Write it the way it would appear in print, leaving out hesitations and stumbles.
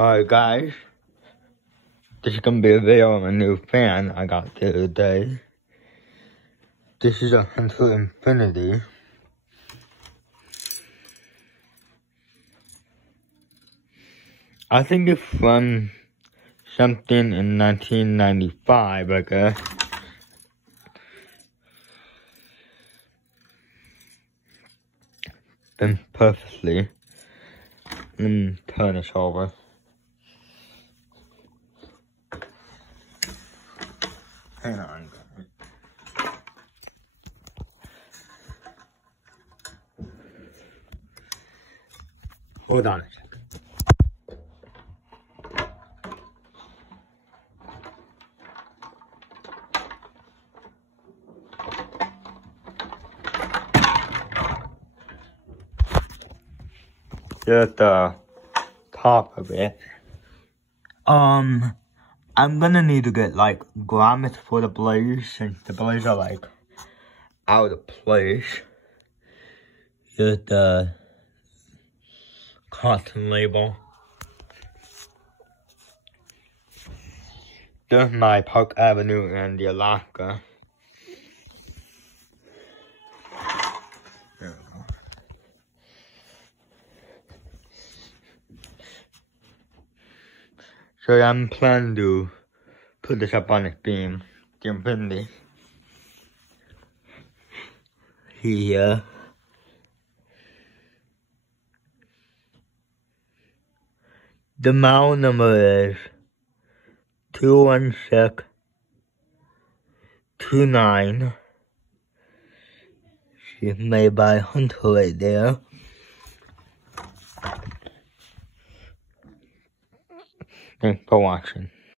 Alright guys, this is gonna be a video on a new fan I got the other day. This is a Infiniti. I think it's from something in 1995, I guess. Been perfectly. Let me turn this over. Hang on. Hold on a second. Just the top of it. I'm gonna need to get like grommets for the blades since the blades are like out of place. Here's the cotton label. There's my Park Avenue and the Alaska. There we go. So I'm planning to put this up on the beam, the Infiniti. Here. The model number is 21629. She's made by Hunter right there. Thanks for watching.